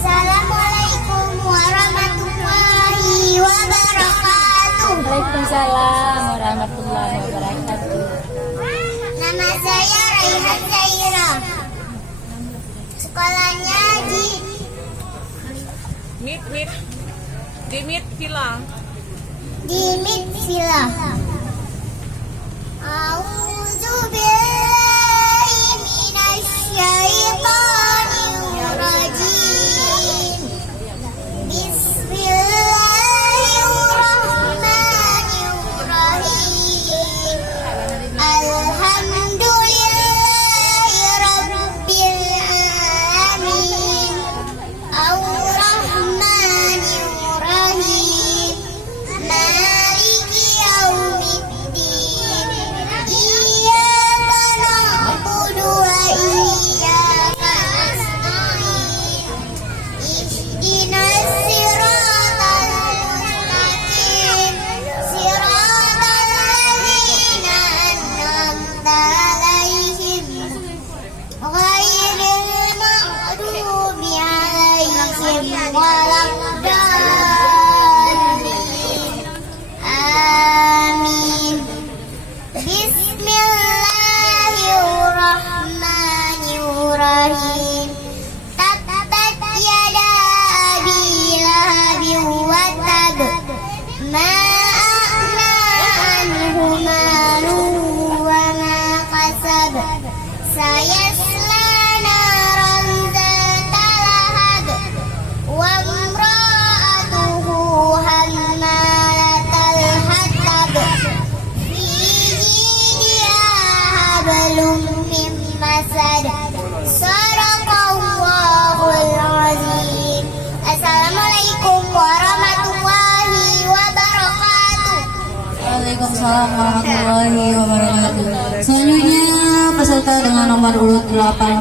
Assalamualaikum warahmatullahi wabarakatuh. Waalaikumsalam warahmatullahi wabarakatuh. Nama saya Raihan Zaira. Sekolahnya di Mit Villa. Mit Villa. A'udzu billahi minasyaitonir rajim. Bismillahirrahmanirrahim. Alhamdulillahi rabbil alamin. Ar-Rahmanir-Rahim. Maliki yaumiddin. Iyyaka na'budu wa iyyaka nasta'in. Ihdinas siratal mustaqim. Siratal ladzina an'amta 'alaihim ghairil maghdubi 'alaihim waladdallin. Amin. Bismillahirrahmanirrahim. Tabbat yada abi lahabin wa tab. Ma aghna anhu maluhu wa ma kasab. Sayasla naran zata lahab. Wa imra'atuhu hammalatal hatab. Fi jidiha hablum min masad. Shadaqallahul azim. Assalamualaikum warahmatullahi wabarakatuh. Waalaikumsalam warahmatullahi wabarakatuh. Selanjutnya peserta dengan nomor urut 8.